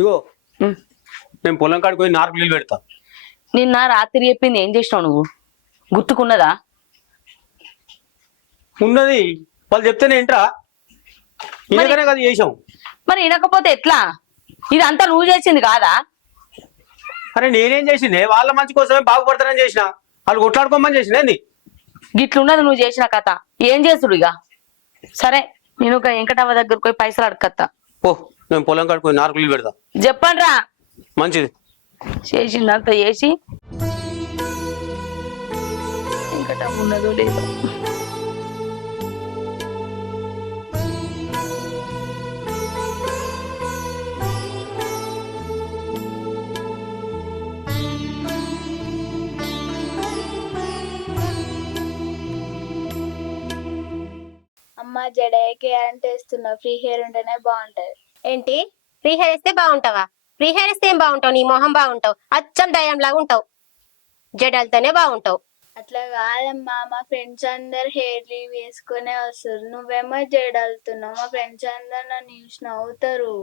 ఇగో నేను పొలం కాడికి పోయి నాలుగు నీళ్ళు పెడతా. నిన్న రాత్రి చెప్పింది ఏం చేసినావు నువ్వు? గుర్తుకున్నదా? ఉన్నది వాళ్ళు చెప్తేనే ఏంట్రా, ఇలాగనే కదా చేసాం. మరి వినకపోతే ఎట్లా? ఇదంతా నువ్వు చేసింది కాదా? అరే నేనేం చేసిందే, వాళ్ళ మంచి కోసమే బాగుపడతానని చేసిన. వాళ్ళు కొట్లాడుకోమని చేసిన ఏంది? గిట్లున్నది నువ్వు చేసిన కథ. ఏం చేసుడు ఇక? సరే నేను ఒక వెంకటవ్వ దగ్గరకు పోయి పైసలు అడగత్తా. ఓ నేను పొలం కాడికి పోయి నాలుగు నీళ్ళు పెడతా. చెప్పండి రా. మంచిది. చేసిందంతా చేసి వెంకటవ్వ ఉన్నదో లేదో. అమ్మ జడేకే అంటే ఇస్తున్నా, ఫ్రీ హెయిర్ ఉంటేనే బాగుంటది. ఏంటి ఫ్రీ హెయిర్ ఇస్తే బాగుంటావా? ఫ్రీ హెయిర్ ఇస్తే ఏం బాగుంటావు? నీ మొహం బాగుంటావు, అచ్చం దయ్యంలాగా ఉంటావు. జడలతోనే బాగుంటావు. అట్లా కాదమ్మా, మా ఫ్రెండ్స్ అందరు హెయిర్ లీవ్ వేసుకునే వస్తారు, నువ్వేమో జడలుతున్నావు. మా ఫ్రెండ్స్ అందరు నన్ను చూసి నవ్వుతారు.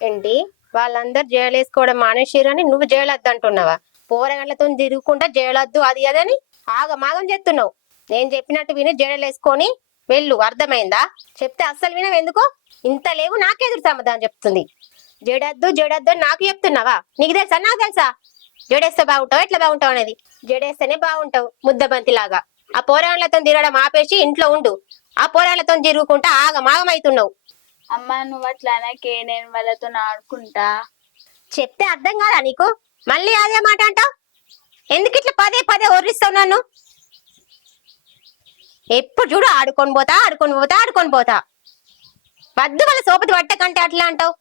ఏంటి వాళ్ళందరు జేలేసుకోవడం మానేసిరని నువ్వు జేలద్దు అంటున్నావా? పోరగండ్లతో తిరుగుకుంటా జేలద్దు అది అదని ఆగమాగం చేస్తున్నావు. నేను చెప్పినట్టు విని జడలేసుకొని వెళ్ళు, అర్థమైందా? చెప్తే అస్సలు వినవు ఎందుకు? ఇంత లేవు నాకెదురు సమాధానం చెప్తుంది. జడద్దు జడద్దు అని నాకు చెప్తున్నావా? నీకు తెలుసా నాకు తెలుసా? జడేస్తే బాగుంటావు, ఎట్లా బాగుంటావు అనేది. జడేస్తేనే బాగుంటావు ముద్దబంతి లాగా. ఆ పోరాళ్ళతో తిరగడం ఆపేసి ఇంట్లో ఉండు. ఆ పోరాళ్ళతో తిరుగుకుంటా ఆగమాగం అవుతున్నావు. అమ్మ నువ్వు అట్లానకే, నేను వాళ్ళతో ఆడుకుంటా. చెప్తే అర్థం కాదా నీకు? మళ్ళీ అదే మాట అంటావు ఎందుకు? ఇట్లా పదే పదే ఒర్రిస్తావు నన్ను. ఎప్పుడు చూడు ఆడుకొని పోతా ఆడుకొని పోతా ఆడుకొని పోతా. వద్దు వాళ్ళ సోపతి పట్టకంటే అట్లా అంటావు.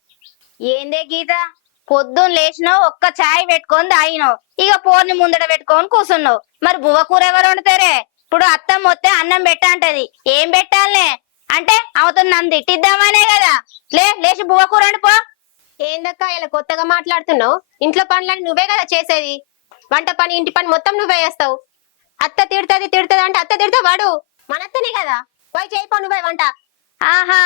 ఏందే గీత, పొద్దున్న లేచినావు, ఒక్క చాయ్ పెట్టుకొని తాగినావు, ఇక పోర్ని ముందడ పెట్టుకొని కూర్చున్నావు. మరి బువ్వ కూర ఎవరు వండుతారే? ఇప్పుడు అత్తమ్మ వస్తే అన్నం పెట్టంటది, ఏం పెట్టాలనే అంటే అవతల నన్ను తిట్టిద్దామనే కదా. లేచి బువ్వ కూర వండిపో. ఏందక్క ఇలా కొత్తగా మాట్లాడుతున్నావు? ఇంట్లో పనులని నువ్వే కదా చేసేది. వంట పని ఇంటి పని మొత్తం నువ్వే చేస్తావు. అత్త తిడుతుంది తిడుతుంది అంటే అత్త తిడతా వాడు మనత్తనే కదా. పోయి చేయిపో నువ్వే వంట. ఆహా,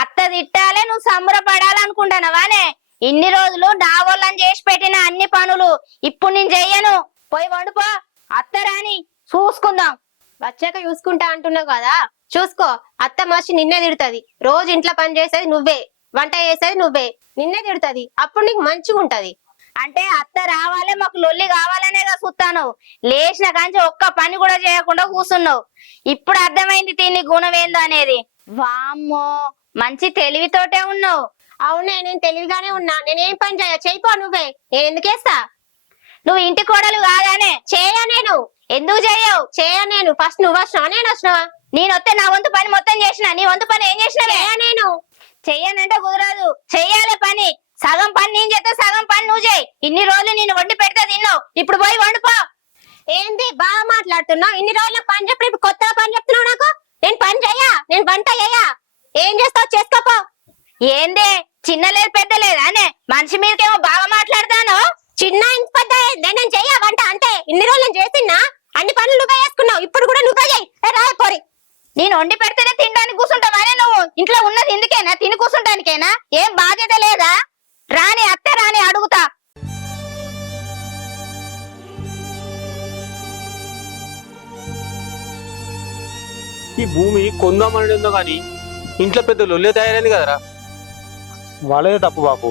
అత్త తిట్టాలే నువ్వు సంబరపడాలనుకుంటానవానే? ఇన్ని రోజులు డావోళ్ళని చేసి పెట్టిన అన్ని పనులు ఇప్పుడు నేను చెయ్యను. పోయి వండుపో. అత్త రాని చూసుకుందాం. వచ్చాక చూసుకుంటా అంటున్నావు కదా, చూసుకో. అత్త మనిషి నిన్నే తిడుతుంది. రోజు ఇంట్లో పని చేసేది నువ్వే, వంట చేసేది నువ్వే, నిన్నే తిడుతుంది. అప్పుడు నీకు మంచిగా ఉంటది. అంటే అత్త రావాలే, మాకు లొల్లి కావాలనేగా చూస్తాను. లేచిన కాంచి ఒక్క పని కూడా చేయకుండా కూర్చున్నావు. ఇప్పుడు అర్థమైంది తిని గుణం ఏందో అనేది. వామ్మో, మంచి తెలివితోటే ఉన్నావు. అవునే, నేను తెలివిగానే ఉన్నా. నేనేం పని చేయిపో నువ్వే. నేను ఎందుకు వేస్తా? నువ్వు ఇంటి కోడలు కాదానే? చేయా నేను. ఎందుకు చేయవు? చేయా నేను. ఫస్ట్ నువ్వు వచ్చినావా నేను వచ్చినావా? నేను వస్తే నా వంతు పని మొత్తం చేసిన, నీ వంతు పని ఏం చేసినా? చేయా నేను. చెయ్యనంటే కుదరదు, చెయ్యాలి పని. సగం పని నేను చేస్తే సగం పని నువ్వు చేయి. ఇన్ని రోజులు నేను వండి పెడితే తిన్నావు, ఇప్పుడు పోయి వండుపో. ఏంది బాగా మాట్లాడుతున్నావు? ఇన్ని రోజులు పని చెప్పి ఇప్పుడు కొత్తగా పని చెప్తున్నావు నాకు? నేను పని చెయ్యా, నేను వంట చెయ్యా. ఏం చేస్తావు చేసుకోపో. ఏందే చిన్న లేదు పెద్ద లేదా అనే? మనిషి మీదకేమో బాగా మాట్లాడతాను. చిన్న ఇంత పెద్ద నేను చెయ్యా వంట. అంటే ఇన్ని రోజులు నేను చేస్తున్నా, అన్ని పనులు నువ్వే చేసుకున్నావు, ఇప్పుడు కూడా నువ్వే చెయ్యి. రాయ పోరి. నేను వండి పెడితేనే తినడానికి కూర్చుంటావానే? నువ్వు ఇంట్లో ఉన్నది ఎందుకేనా? తిని కూర్చుంటానికేనా? ఏం బాధ్యత లేదా? రాని అత్త రాని అడుగుతా. ఈ భూమి కొందామని ఉందో కానీ ఇంట్లో పెద్ద లొల్లే తయారైంది కదరా. వాళ్ళదే తప్పు బాపు.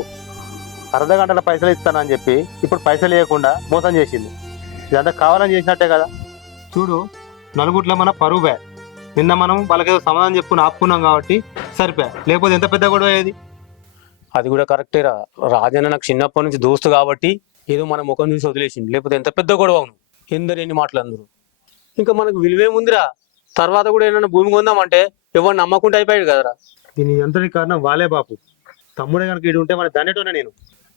అర్ధ గంటల పైసలు ఇస్తానని చెప్పి ఇప్పుడు పైసలు ఇవ్వకుండా మోసం చేసింది. ఇదంతా కావాలని చేసినట్టే కదా. చూడు, నలుగుట్ల మన పరువే. నిన్న మనం వాళ్ళకేదో సమాధానం చెప్పుకుని ఆపుకున్నాం కాబట్టి సరిపోయా, లేకపోతే ఎంత పెద్ద గొడవ అయ్యేది. అది కూడా కరెక్టేరా. రాజన్న నాకు చిన్నప్పటి నుంచి దోస్తు కాబట్టి ఏదో మన ముఖం చూసి వదిలేసింది, లేకపోతే ఎంత పెద్ద గొడవ అవును. ఎందరేని మాటలు అందరూ. ఇంకా మనకు విలువేముందిరా? తర్వాత కూడా ఏమన్నా భూమి కొందామంటే ఎవరు నమ్మకుంటే అయిపోయాడు కదరా. దీని అంతటి కారణం వాళ్ళే బాపు. తమ్ముడే కనుక ఇటు ఉంటే మన దానితోనే నేను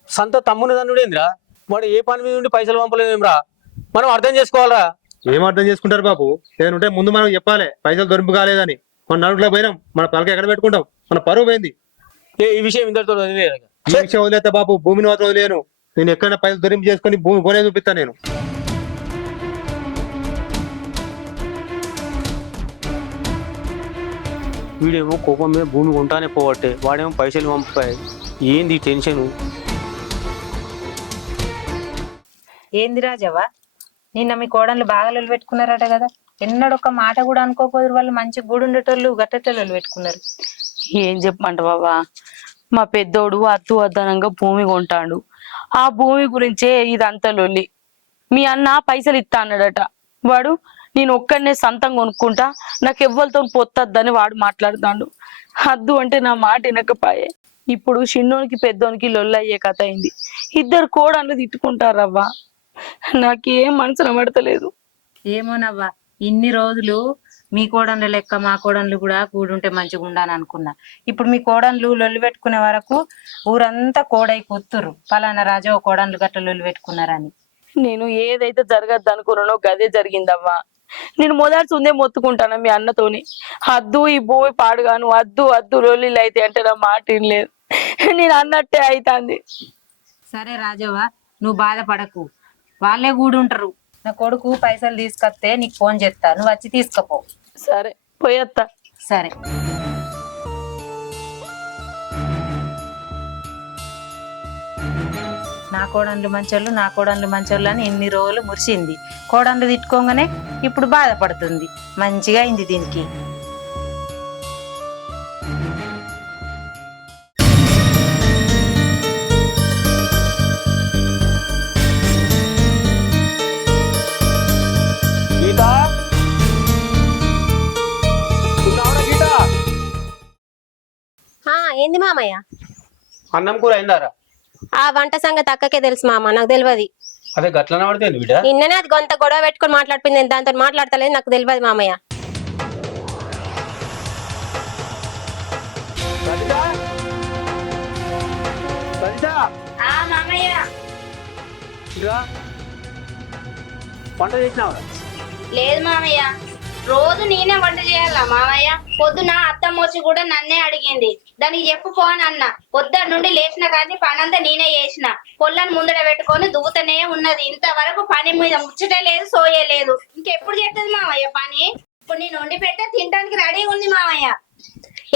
సంత తమ్ముని దండుడేంద్రా? వాడు ఏ పని మీద ఉండి పైసలు పంపలేదేమ్రా? మనం అర్థం చేసుకోవాలరా. ఏం అర్థం చేసుకుంటారు బాపు? ఏదైనా ఉంటే ముందు మనం చెప్పాలి పైసలు దొరింపు కాలేదని. మన నలుగులో పోయినాం, మన పలక ఎక్కడ పెట్టుకుంటాం? మన పరువు పోయింది. ఈ విషయం ఇందరితో వదిలేదు. ఈ విషయం వదిలేస్తా బాపు, భూమిని మాత్రం వదిలేను. నేను ఎక్కడైనా పైసలు దొరింపు చేసుకుని భూమి కొనే చూపిస్తాను నేను. వీడేమో కోపం మీద భూమి కొంటానే పోవట్టే, వాడేమో పైసలు పంపాయి. ఏంది టెన్షన్? ఏంది రాజవ్వ నిన్న మీ కోడళ్ళు బాగా లొల్లి పెట్టుకున్నారట కదా, ఎన్నడొక్క మాట కూడా అనుకోపోదురు, వాళ్ళు మంచి గూడు ఉండేటోళ్ళు గట్టెటోళ్ళు పెట్టుకున్నారు. ఏం చెప్పమంట బాబా, మా పెద్దోడు అద్దు అద్దనంగా భూమి కొంటాడు. ఆ భూమి గురించే ఇదంతా లొల్లి. మీ అన్న పైసలు ఇస్తా అన్నాడట. వాడు నేను ఒక్కడనే సంతం కొనుక్కుంటా, నాకు ఎవ్వరితో పొత్తద్దని వాడు మాట్లాడుతాడు. అద్దు అంటే నా మాట వినకపాయే. ఇప్పుడు చిన్నోనికి పెద్దోనికి లొల్లి అయ్యే కథ అయింది. ఇద్దరు కోడళ్ళు తిట్టుకుంటారవ్వా. నాకేం మనసు నమడతలేదు. ఏమోనవ్వా, ఇన్ని రోజులు మీ కోడన్ల లెక్క మా కోడన్లు కూడా కూడుంటే మంచిగా ఉండాలని అనుకున్నా. ఇప్పుడు మీ కోడన్లు లొల్లి పెట్టుకునే వరకు ఊరంతా కోడై కూతురు పలానా రాజా కోడన్లు గట్ల లొల్లి పెట్టుకున్నారని. నేను ఏదైతే జరగద్దు అనుకున్నానో గదే జరిగిందవ్వా. నేను మొదటి ఉందే మొత్తుకుంటాను మీ అన్నతోని. అద్దు ఈ భూమి పాడుగాను, అద్దు అద్దు లొల్లిలు అయితే అంటే నా మాట లేదు. నేను అన్నట్టే అవుతుంది. సరే రాజవ్వ, నువ్వు బాధపడకు, వాళ్ళే కూడుంటారు. నా కొడుకు పైసలు తీసుకొస్తే నీకు ఫోన్ చేస్తా, నువ్వు వచ్చి తీసుకపో. సరే పోయేత్తా. సరే. నా కోడన్లు మంచోళ్ళు, నా కోడన్లు మంచోళ్ళు అని ఎన్ని రోజులు మురిసింది. కోడన్లు తిట్టుకోగానే ఇప్పుడు బాధపడుతుంది. మంచిగా అయింది దీనికి. గీతా, ఉన్నావురా గీతా? ఏంది మామయ్య? అన్నం కూర అయిందారా? ఆ వంట సంగతి అక్కకే తెలుసు మామ, నాకు తెలియదు. అదే గట్లనే పడితే బిడ్డ. నిన్ననే అది కొంత గొడవ పెట్టుకొని మాట్లాడుతుంది, నేను దాంతో మాట్లాడతలేదు, నాకు తెలియదు మామయ్య. సరితా? సరితా? ఆ మామయ్య, ఇదిరా, వంట చేసినావురా? లేదు మామయ్య, రోజు నేనే వంట చేయాలా మామయ్య? పొద్దున అత్తమ్మ వచ్చి కూడా నన్నే అడిగింది. దానికి చెప్పు పో అని అన్న. పొద్దున్న నుండి లేచిన కానీ పనంతా నేనే చేసిన. పొల్లని ముందర పెట్టుకొని దువ్వుతూనే ఉన్నది. ఇంతవరకు పని మీద ముచ్చటే లేదు, సోయే లేదు. ఇంకెప్పుడు చేస్తుంది మామయ్య పని? ఇప్పుడు నేను వండి పెట్టే తినడానికి రెడీ ఉంది మామయ్య.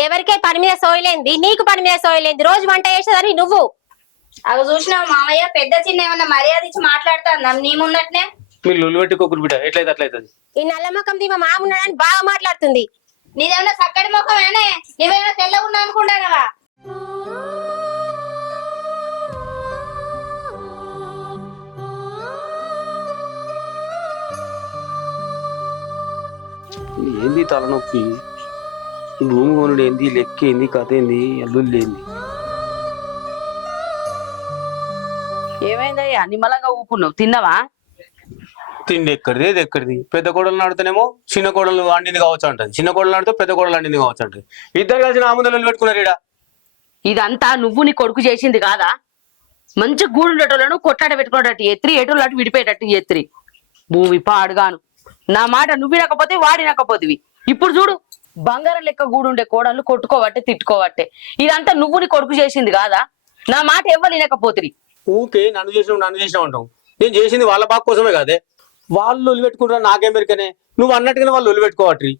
ఎవరికే పని మీద సోయలేంది, నీకు పని మీద సోయలేంది. రోజు వంట చేసేదని నువ్వు అవి చూసినావు మామయ్య, పెద్ద చిన్న ఏమన్నా మర్యాద ఇచ్చి మాట్లాడుతుందా నీ ముందటనే? మీరు లొల్లు పెట్టుకోకూరు బిడ్డ, ఎట్లయితే అట్లయితుంది. ఈ నల్ల ముఖం దీమ మామున్నాడని బాగా మాట్లాడుతుంది. నీదేమన్నా చక్కటి ముఖమేనే, నువ్వేమన్నా తెల్లగున్నా అనుకుంటానవా? ఏంది తలనొప్పి? భూమి కొనుడు ఏంది, లెక్క ఏంది, కథ ఏంది, అల్లుళ్ళు ఏంది? ఏమైందయ్యా నిమ్మలంగా ఊపున్నావు? తిన్నావా? తిండి ఎక్కడిది, ఏది ఎక్కడిది? పెద్ద కోడలు నాడుతేనేమో చిన్న కోడలు వండింది కావచ్చు అంటది, చిన్న కోడలు నాడితే పెద్ద కోడలు వండింది కావచ్చు అంటది. ఇద్దరు కలిసి నా ముందు లొల్లి పెట్టుకున్నారు ఈడ. ఇదంతా నువ్వు నీ కొడుకు చేసింది కాదా? మంచి గూడు ఉండేటోళ్ళను కొట్లాట పెట్టుకున్నట్టు ఎత్రి, ఎటోళ్ళు అటు విడిపోయేటట్టు ఎత్రి. భూమి పాడుగాను. నా మాట నువ్వు వినకపోతే వాడినకపోతివి. ఇప్పుడు చూడు, బంగారం లెక్క గూడుండే కోడళ్ళు కొట్టుకోవట్టే తిట్టుకోవట్టే. ఇదంతా నువ్వు నీ కొడుకు చేసింది కాదా? నా మాట ఎవ్వరు వినకపోతివి. ఊకే నన్ను చేసినావు అంటావు. నేను చేసింది వాళ్ళ బాగా కోసమే కాదే. వాళ్ళు లొల్లి పెట్టుకుంటారు, నాకేం పెరికనే. నువ్వు అన్నట్టుగానే వాళ్ళు లొల్లి పెట్టుకోవట్రి.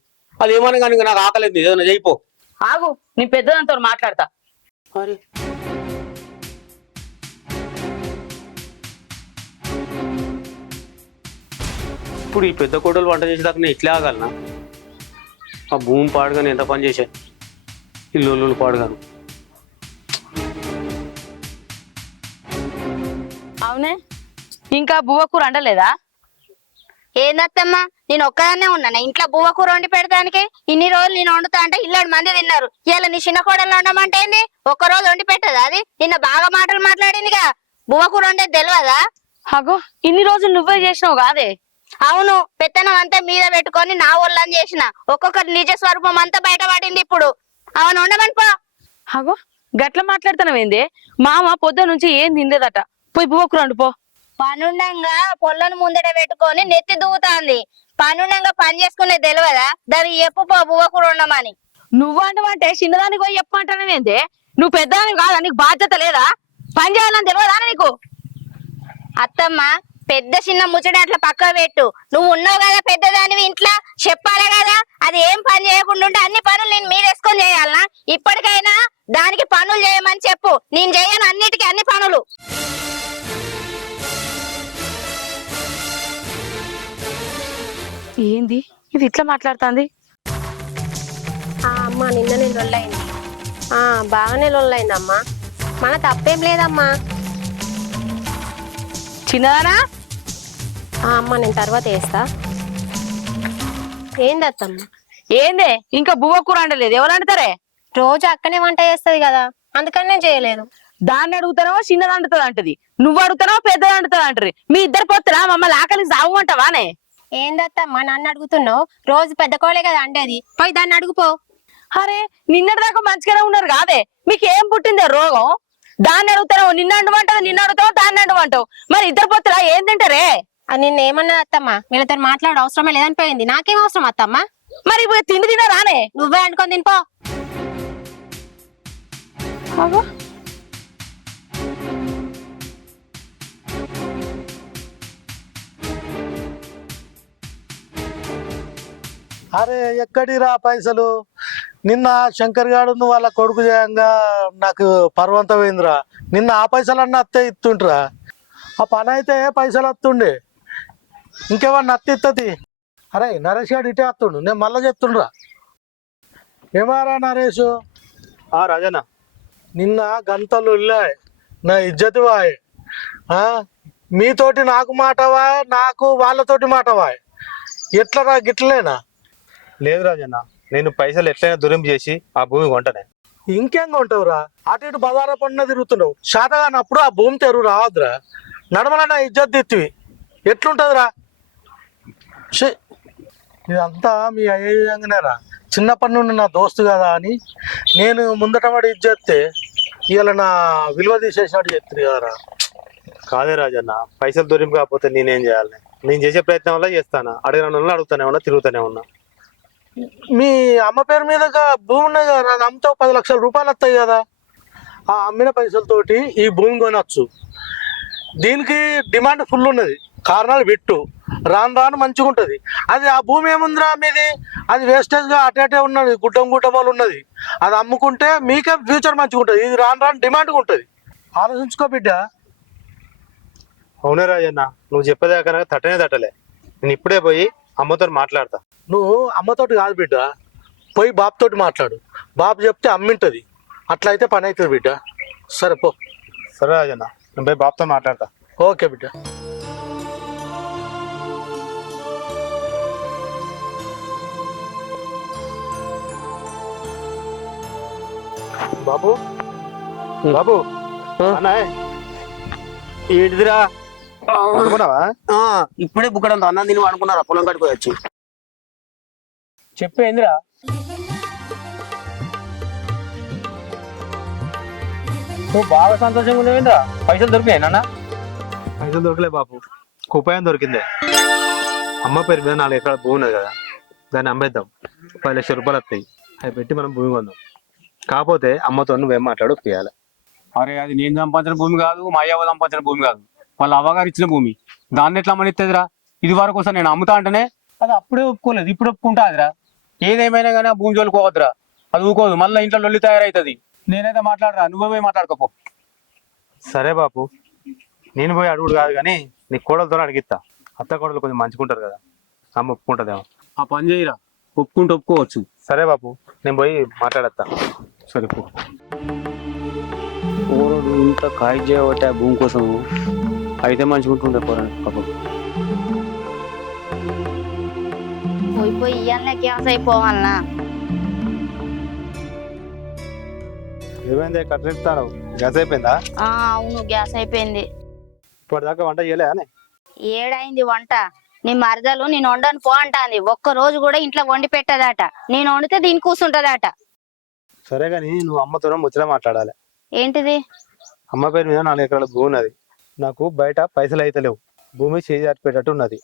అది ఏమన్నా కానీ నాకు ఆకలేదు, ఏదైనా చేయిపో. ఆగు, నీ పెద్దదంతో మాట్లాడతా. అరే ఇప్పుడు ఈ పెద్ద కోడలు వంట చేసేదాకా నేను ఇట్లే ఆగలనా? ఆ భూమి పాడుగాను ఎంత పని చేశా, ఈ లొల్లులు పాడుగాను. అవునే, ఇంకా బువ్వ కూర అండలేదా? ఏందత్తమ్మా, నేను ఒక్కదాన్నే ఉన్నాను ఇంట్లో బువ్వ కూర వండి పెడతానికి? ఇన్ని రోజులు నేను వండుతా అంటే ఇల్లాడు మంది తిన్నారు. ఇవాళ నీ చిన్న కోడలు వండమంటే ఏంది? ఒక్కరోజు వండి పెట్టదా అది? నిన్న బాగా మాటలు మాట్లాడిందిగా, బువ్వ కూర వండేది తెలియదా? అగో, ఇన్ని రోజులు నువ్వే చేసినావు కాదే? అవును, పెత్తనం అంతా మీద పెట్టుకొని నా ఒళ్ళని చేసిన. ఒక్కొక్కటి నిజ స్వరూపం అంతా బయటపడింది. ఇప్పుడు అవును ఉండమని పో. అగో, గట్ల మాట్లాడుతున్నావేందే? మామ పొద్దు నుంచి ఏం తిందేదట, పోయి బువ్వ కూర వండు పో. పనుండంగా పొల్లను ముందట పెట్టుకొని నెత్తి దువ్వుతాంది. పనుండంగా పని చేసుకునేది తెలియదా? దానికి చెప్పు పో బువ్వ కూర ఉండమని. నువ్వు అంటమంటే చిన్నదానికి పోయి చెప్పమంటానేందే? నువ్వు పెద్దదానికి కాదా? నీకు బాధ్యత లేదా? పని చేయాలని తెలియదా నీకు? అత్తమ్మ, పెద్ద చిన్న ముచ్చట అట్లా పక్క పెట్టు. నువ్వు ఉన్నావు కదా పెద్దదానివి ఇంట్లో, చెప్పాలి కదా. అది ఏం పని చేయకుండా ఉంటే అన్ని పనులు నేను మీరేసుకొని చేయాలనా? ఇప్పటికైనా దానికి పనులు చేయమని చెప్పు. నేను చేయను అన్నిటికీ అన్ని పనులు. ఏంది ఇది ఇట్లా మాట్లాడుతుంది? అమ్మ నిన్ననే లొల్లైంది. బాగానే లొల్లైందమ్మా. మన తప్పేం లేదమ్మా. చిన్నదానా అమ్మ నేను తర్వాత వేస్తా. ఏందత్తమ్మ? ఏందే ఇంకా బువ్వ కూర అంటలేదు? ఎవరు అంటారే? రోజు అక్కనే వంట చేస్తుంది కదా, అందుకని నేను చేయలేదు. దాన్ని అడుగుతానో చిన్నది అంటుతుంది అంటది, నువ్వు అడుగుతానో పెద్దది అంటుతుంది అంటది. మీ ఇద్దరు పోతురా మమ్మల్ని ఆకలికి సాగుమంటావానే? ఏందత్తమ్మా నన్ను అడుగుతున్నావు? రోజు పెద్ద కోళ్ళే కదా అండేది, పోయి దాన్ని అడుగుపో. అరే నిన్నటి దాకా మంచిగానే ఉన్నారు కాదే, మీకు ఏం పుట్టిందే రోగం? దాన్ని అడుగుతావు, నిన్న అంటమంటావు, నిన్న అడుగుతావు, దాన్ని అంటమంటావు. మరి ఇద్దరు పోతురా ఏం తింటారే? అది నిన్న ఏమన్నది అత్తమ్మా? వీళ్ళతో మాట్లాడే అవసరమే లేదనిపోయింది. నాకేం అవసరం అత్తమ్మా? మరి ఇప్పుడు తిండి తినా రానే? నువ్వే అనుకొని తినిపో. అరే ఎక్కడిరా పైసలు? నిన్న శంకర్ గాడు వాళ్ళ కొడుకు చేయంగా నాకు పర్వంతమైందిరా. నిన్న ఆ పైసలన్నీ అత్తే ఇస్తుంటరా. ఆ పని అయితే పైసలు వస్తుండే, ఇంకేమన్నా అత్త ఇస్తుంది. అరే నరేష్ గారు ఇటే వస్తుండు, నేను మళ్ళీ చెప్తుండ్రా. ఏమారా నరేష్? రాజన్న, నిన్న గంతలు వెళ్ళాయి, నా ఇజ్జతి వాయ్. మీతోటి నాకు మాటవా, నాకు వాళ్ళతోటి మాటవా? ఎట్లరా గిట్లనేనా? లేదు రాజన్న, నేను పైసలు ఎట్లయినా దురింపు చేసి ఆ భూమి కొంటనే. ఇంకేం కొంటావురా? అటు ఇటు బజార పడిన తిరుగుతున్నావు. శాతగానప్పుడు ఆ భూమి తెరువు రావద్దురా. నడమల నా ఇజ్జత్ తెత్తివి ఎట్లుంటదిరా? ఇదంతా మీ అయ్యేయంగానేరా. చిన్నప్పటి నుండి నా దోస్తు కదా అని నేను ముందట పడి ఇజ్జత్తే ఇవాళ నా విలువ తీసేసినట్టు చెప్తుంది కదరా. కాదే రాజన్న, పైసలు దొరింపు కాకపోతే నేనేం చేయాలి? నేను చేసే ప్రయత్నం వల్ల చేస్తాను. అడిగిన వాళ్ళు అడుగుతానే ఉన్నా, తిరుగుతూనే ఉన్నా. మీ అమ్మ పేరు మీద భూమి ఉన్నది కదా, అది అమ్మితే 10 లక్షల రూపాయలు వస్తాయి కదా. ఆ అమ్మిన పైసలతోటి ఈ భూమి కొనవచ్చు. దీనికి డిమాండ్ ఫుల్ ఉన్నది, కారణాలు పెట్టు. రాను రాను మంచిగా ఉంటుంది. అది ఆ భూమి ఏముందిరా మీది, అది వేస్టేజ్గా అటే ఉన్నది, గుడ్డమలు ఉన్నది. అది అమ్ముకుంటే మీకే ఫ్యూచర్ మంచిగా ఉంటుంది. ఇది రాను రాను డిమాండ్గా ఉంటుంది. ఆలోచించుకో బిడ్డ. అవునే రాజన్న, నువ్వు చెప్పేదే కనుక తట్టనే తట్టలే. నేను ఇప్పుడే పోయి అమ్మతో మాట్లాడతా. నువ్వు అమ్మతోటి కాదు బిడ్డ, పోయి బాబుతోటి మాట్లాడు. బాబు చెప్తే అమ్మింటది, అట్లా అయితే పని అవుతుంది బిడ్డ. సరే పో. సరే రాజన్న, నేను పోయి బాబుతో మాట్లాడతా. ఓకే బిడ్డ. బాబు, బాబు, అన్నాయ్ ఏంటిదిరా? అనుకున్నావా? ఇప్పుడే బుక్కడంత అన్నం తిని అనుకున్నారా? పొలం కట్టుకోవచ్చు. చెప్పేందిరా? నువ్వు బాగా సంతోషంగా ఉన్నావేంద్రా? పైసలు దొరికినాయి నాన్న? పైసలు దొరకలే బాబు, ఉపాయం దొరికిందే. అమ్మ పేరు మీద 4 ఎకరాల భూమి ఉన్నది కదా, దాన్ని అమ్మేద్దాం. 10 లక్షల రూపాయలు వస్తాయి. అవి పెట్టి మనం భూమి కొందాం. కాకపోతే అమ్మతో నువ్వేం మాట్లాడు ఒప్పియాలి. అరే అది నేను సంపాదించిన భూమి కాదు, మా అయ్యవ సంపాదించిన భూమి కాదు, వాళ్ళ అవ్వగారు ఇచ్చిన భూమి. దాన్ని ఎట్లా అమ్మనిస్తుందిరా? ఇది వరకు వస్తా నేను అమ్ముతా అంటేనే అది అప్పుడే ఒప్పుకోలేదు, ఇప్పుడు ఒప్పుకుంటాదిరా. ఏదేమైనా కానీ ఆ భూమి జోలుకోవద్దురా, అది ఊకోదు. మళ్ళీ ఇంట్లో లొల్లి తయారవుతుంది. నేనైతే మాట్లాడరా, నువ్వే పోయి మాట్లాడుకోపో. సరే బాబు, నేను పోయి అడుగుడు కాదు కానీ నీ కోడలతో అడిగిస్తా. అత్త కోడలు కొంచెం మంచుకుంటారు కదా, అమ్మ ఒప్పుకుంటుందేమో. ఆ పని చేయరా, ఒప్పుకుంటే ఒప్పుకోవచ్చు. సరే బాబు, నేను పోయి మాట్లాడేస్తా. సరే పో. ఇంత కాయ చేయబట్టి ఆ భూమి కోసం అయితే మంచిగా ఉంటుండే పోరాడు పాపం. పోయి ఇయ్యాలనే గ్యాస్ అయిపోవాలనా? ఏమైంది కట్టెత్తాను? గ్యాస్ అయిపోయిందా? అవును గ్యాస్ అయిపోయింది. ఇప్పటిదాకా వంట చేయలేదా? ఏడైంది వంట. నీ మరదలు నేను వండను పో అంటాంది. ఒక్క రోజు కూడా ఇంట్లో వండి పెట్టదట. నేను వండితే దీని కూర్చుంటదట. సరే కానీ నువ్వు అమ్మతో ముచ్చట మాట్లాడాలి. ఏంటిది? అమ్మ పేరు మీద 4 ఎకరాల భూమి ఉన్నది. నాకు బయట పైసలు అయితే లేవు, భూమి చేసి పెట్టేటట్టు ఉన్నది.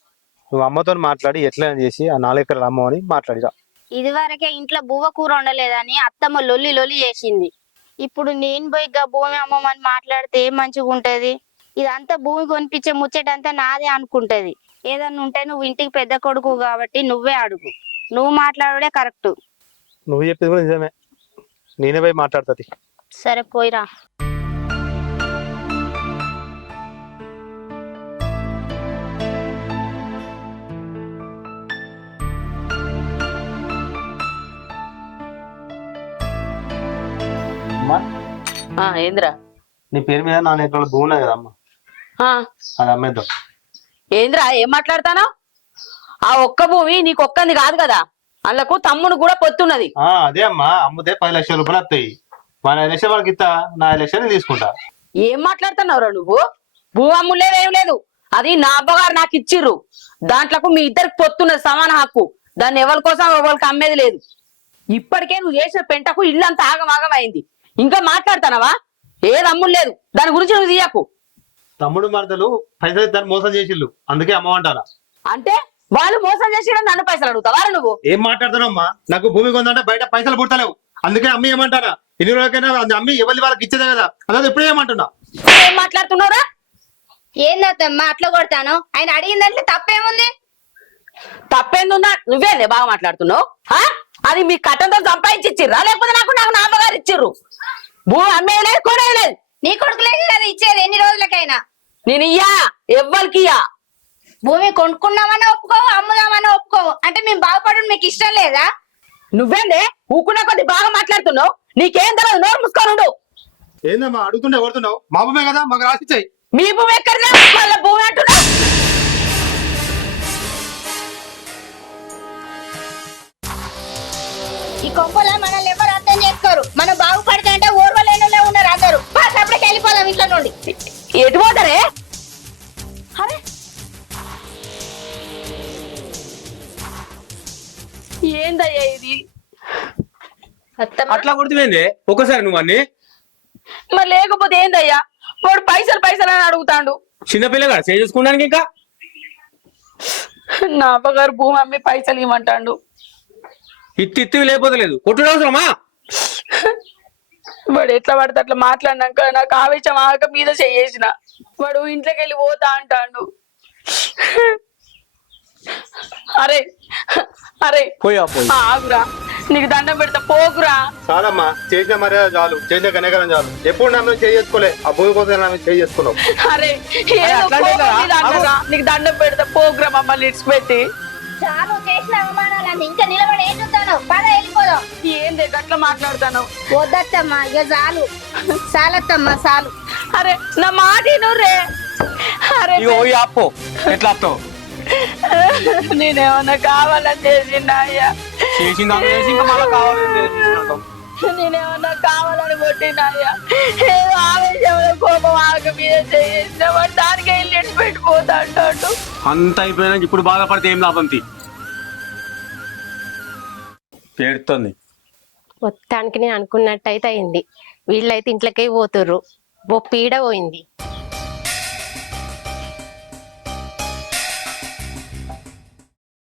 నువ్వు అమ్మతో మాట్లాడి ఎట్లా చేసి ఆ 4 ఎకరాలు అమ్మని మాట్లాడిరా. ఇది వరకే ఇంట్లో బువ్వ కూర వండలేదని అత్తమ్మ లొల్లి లొల్లి చేసింది. ఇప్పుడు నేను పోయి భూమి అమ్మమని మాట్లాడితే ఏం మంచిగా ఉంటది? ఇదంతా భూమి కొనిపించే ముచ్చటంతా నాదే అనుకుంటది. ఏదన్నా ఉంటే నువ్వు ఇంటికి పెద్ద కొడుకు కాబట్టి నువ్వే అడుగు. నువ్వు మాట్లాడే కరెక్ట్. నువ్వు చెప్పేది కూడా నిజమే, నేనే పోయి మాట్లాడుతుంది. సరే పోయిరా. అమ్మా ఏంద్రా నీ పేరు మీద 4 ఎకరాల భూమి ఉన్నది కదమ్మా, అది అమ్మేద్దాం. ఏంద్రా ఏం మాట్లాడతానా? ఆ ఒక్క భూమి నీకు ఒక్కంది కాదు కదా, అందుకు తమ్ముడు కూడా పొత్తున్నది. అదే అమ్మా, అమ్ముతే 10 లక్షల రూపాయలు వస్తాయి. మన 5 లక్షలు వాళ్ళకి ఇస్తా, 4 లక్షలు తీసుకుంటా. ఏం మాట్లాడుతున్నావురా నువ్వు? భూ అమ్ములేదు ఏం లేదు, అది నా అబ్బగారు నాకు ఇచ్చిర్రు. దాంట్లకు మీ ఇద్దరికి పొత్తున్నది సమాన హక్కు. దాన్ని ఎవరి కోసం ఎవరికి అమ్మేది లేదు. ఇప్పటికే నువ్వు చేసిన పెంటకు ఇల్లు అంతా ఆగమాగం అయింది. ఇంకా మాట్లాడతానవా? ఏది అమ్ములు లేదు, దాని గురించి నువ్వు తీయకు. తమ్ముడు మరదలు పైసలు ఇద్దరు మోసం చేసిళ్ళు, అందుకే అమ్మమంటారా? అంటే వాళ్ళు మోసం చేసి నన్ను పైసలు అడుగుతావా నువ్వు? ఏం మాట్లాడుతున్నావు? నాకు భూమి కొందంటే బయట పైసలు పుట్టలేవు, అందుకే అమ్మి ఏమంటారా? ఇన్ని రోజులకైనా అమ్మి ఎవరి వాళ్ళకి ఇచ్చేదే కదా, అదే ఎప్పుడు ఏమంటున్నా? ఏం మాట్లాడుతున్నావురా? ఏందత్తమ్మా అట్లా కొడతాను? ఆయన అడిగిందంటే తప్పేముంది? తప్పేందుందా? నువ్వేందే బాగా మాట్లాడుతున్నావు? అది మీ కట్టంతో సంపాదించి ఇచ్చిర్రా, లేకపోతే నాకు నా అమ్మగారు ఇచ్చిర్రు? భూ అమ్మేయలేదు, కొనేయలేదు. నీ కొడుకులేక కదా ఇచ్చేది ఎన్ని రోజులకైనా. నేను ఇయ్యా, ఎవ్వరికి ఇయ్యా. భూమి కొనుక్కున్నామని ఒప్పుకోవు, అమ్ముదామని ఒప్పుకోవు. అంటే మేము బాగుపడడం మీకు ఇష్టం లేదా? నువ్వేందే ఊకున్న కొద్ది బాగా మాట్లాడుతున్నావు? నీకేం తెలియదు, నోరు మూసుకోనుండు. ఏందమ్మా అడుగుతుంటే ఎవరుతున్నావు? మా భూమే కదా, మాకు రాసిచ్చాయి. మీ భూమి ఎక్కడనే, వాళ్ళ భూమి అంటున్నావు. ఈ కొంపల మనల్ని ఎవరు అర్థం చేసుకోరు. మనం బాగుపడితే అంటే ఓర్వలేనులే ఉన్నారు అందరూ. అప్పటికి వెళ్ళిపోదాం ఇంట్లో నుండి. ఎటు పోతారే? అరే ఏందయ్యా ఇది? అట్లా కొడుతుంది ఒకసారి నువ్వు అన్ని. మరి లేకపోతే ఏందయ్యా? వాడు పైసలు పైసలు అని అడుగుతాడు. చిన్నపిల్లగా చేసుకోవడానికి ఇంకా నా అబ్బగారు భూమి అమ్మి పైసలు ఇవ్వమంటాడు. ఇత్తి లేకపోతే లేదు, కొట్టుడు అవసరమా? వాడు ఎట్లా పడితే అట్లా మాట్లాడినాక నాకు ఆవేశం ఆగక మీద చేసిన. వాడు ఇంట్లోకి వెళ్ళి పోతా అంటాడు. అరే అరే పోయా ఆగురా, నీకు దండం పెడతా, పోకురా. చాలమ్మా, చేసిన మర్యాద చాలు, చేసిన కనకరం చాలు. ఎప్పుడు నన్ను చేసుకోలే, ఆ భూమి కోసం నన్ను చేసుకున్నావు. అరే ఏదో కోపం మీద అన్నరా, నీకు దండం పెడతా, పోకురా మమ్మల్ని ఇడిచిపెట్టి. చాలు చేసిన అవమానాలన్నీ, ఇంకా నిలబడి ఏం చూస్తాను? పద వెళ్ళిపోదాం. ఏంది గట్లా మాట్లాడతాను? వద్దత్తమ్మా, ఇక చాలు. చాలత్తమ్మా చాలు. అరే నా మాట నువ్వురే. అరే అప్పో ఎట్లా అప్తావు? నేనేమన్నా కావాలని చేసిందా అయ్యా? చేసింది ఇంకా మళ్ళీ కావాలని నేనేమన్నా కావాలని కొట్టినాయ్యా? ఏదో ఆవేశంలో కోపం ఆగ మీద చేసిన వాడు దానికి వెళ్ళి ఎట్టు పెట్టిపోతా అంటాడు. అంత అయిపోయినా ఇప్పుడు బాధపడితే ఏం లాభం? పేడుతుంది. మొత్తానికి నేను అనుకున్నట్టయితే అయింది. వీళ్ళైతే ఇంట్లోకే పోతుర్రు, పీడ పోయింది.